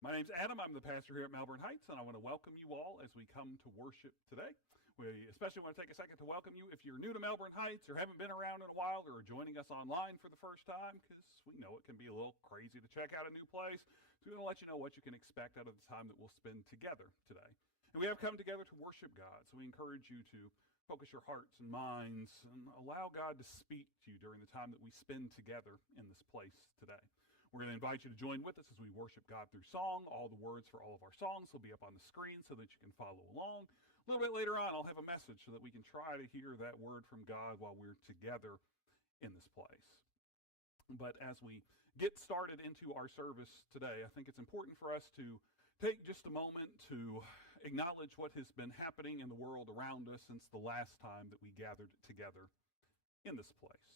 My name's Adam. I'm the pastor here at Melbourne Heights, and I want to welcome you all as we come to worship today. We especially want to take a second to welcome you if you're new to Melbourne Heights or haven't been around in a while or are joining us online for the first time, because we know it can be a little crazy to check out a new place. So we want to let you know what you can expect out of the time that we'll spend together today. And we have come together to worship God, so we encourage you to focus your hearts and minds and allow God to speak to you during the time that we spend together in this place today. We're going to invite you to join with us as we worship God through song. All the words for all of our songs will be up on the screen so that you can follow along. A little bit later on, I'll have a message so that we can try to hear that word from God while we're together in this place. But as we get started into our service today, I think it's important for us to take just a moment to acknowledge what has been happening in the world around us since the last time that we gathered together in this place.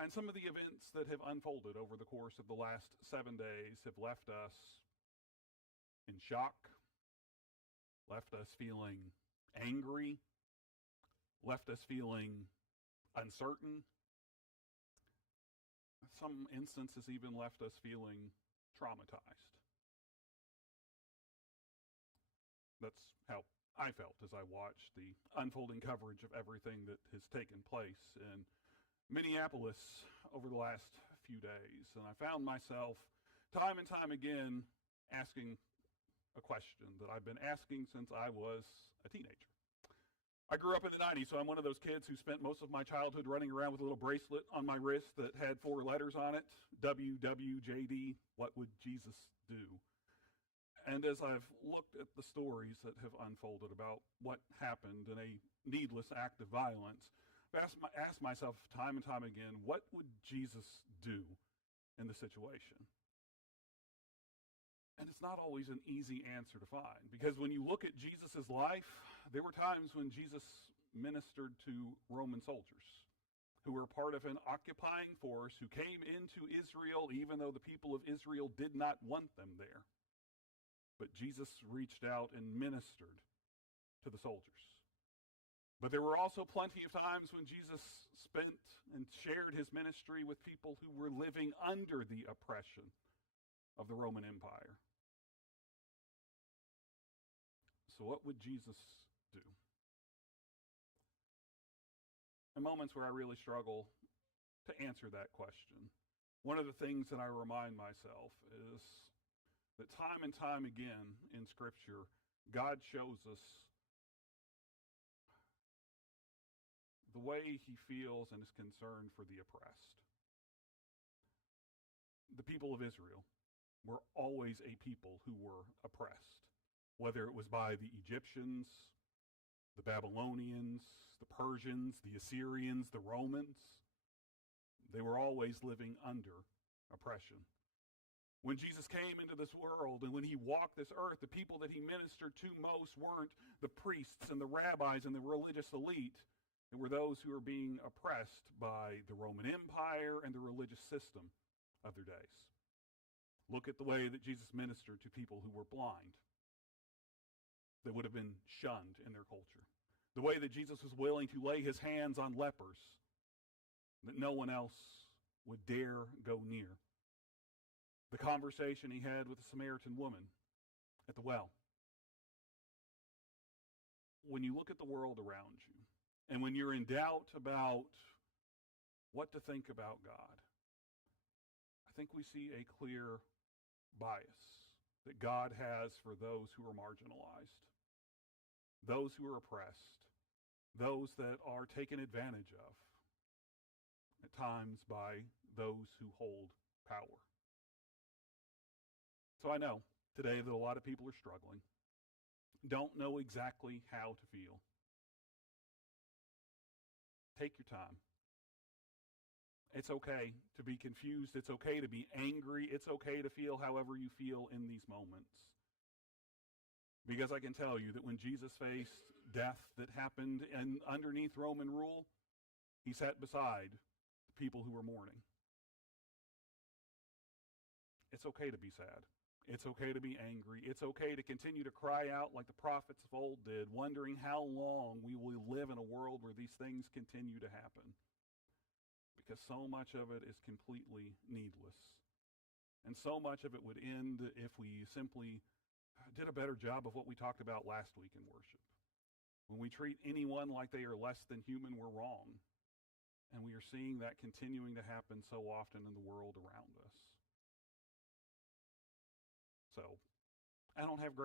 And some of the events that have unfolded over the course of the last 7 days have left us in shock, left us feeling angry, left us feeling uncertain. Some instances even left us feeling traumatized. That's how I felt as I watched the unfolding coverage of everything that has taken place in Minneapolis over the last few days. And I found myself time and time again asking a question that I've been asking since I was a teenager. I grew up in the 90s, so I'm one of those kids who spent most of my childhood running around with a little bracelet on my wrist that had 4 letters on it, WWJD, what would Jesus do? And as I've looked at the stories that have unfolded about what happened in a needless act of violence, I've asked myself time and time again, what would Jesus do in the situation? And it's not always an easy answer to find, because when you look at Jesus' life, there were times when Jesus ministered to Roman soldiers who were part of an occupying force who came into Israel even though the people of Israel did not want them there. But Jesus reached out and ministered to the soldiers. But there were also plenty of times when Jesus spent and shared his ministry with people who were living under the oppression of the Roman Empire. So what would Jesus do? In moments where I really struggle to answer that question, one of the things that I remind myself is that time and time again in Scripture, God shows us the way he feels and is concerned for the oppressed. The people of Israel were always a people who were oppressed, whether it was by the Egyptians, the Babylonians, the Persians, the Assyrians, the Romans. They were always living under oppression. When Jesus came into this world and when he walked this earth, the people that he ministered to most weren't the priests and the rabbis and the religious elite. It were those who were being oppressed by the Roman Empire and the religious system of their days. Look at the way that Jesus ministered to people who were blind, that would have been shunned in their culture. The way that Jesus was willing to lay his hands on lepers, that no one else would dare go near. The conversation he had with the Samaritan woman at the well. When you look at the world around you, and when you're in doubt about what to think about God, I think we see a clear bias that God has for those who are marginalized, those who are oppressed, those that are taken advantage of, at times by those who hold power. So I know today that a lot of people are struggling, don't know exactly how to feel. Take your time. It's okay to be confused. It's okay to be angry. It's okay to feel however you feel in these moments. Because I can tell you that when Jesus faced death that happened underneath Roman rule, he sat beside the people who were mourning. It's okay to be sad. It's okay to be angry. It's okay to continue to cry out like the prophets of old did, wondering how long we will live in a world where these things continue to happen. Because so much of it is completely needless. And so much of it would end if we simply did a better job of what we talked about last week in worship. When we treat anyone like they are less than human, we're wrong. And we are seeing that continuing to happen so often in the world around us. So, I don't have great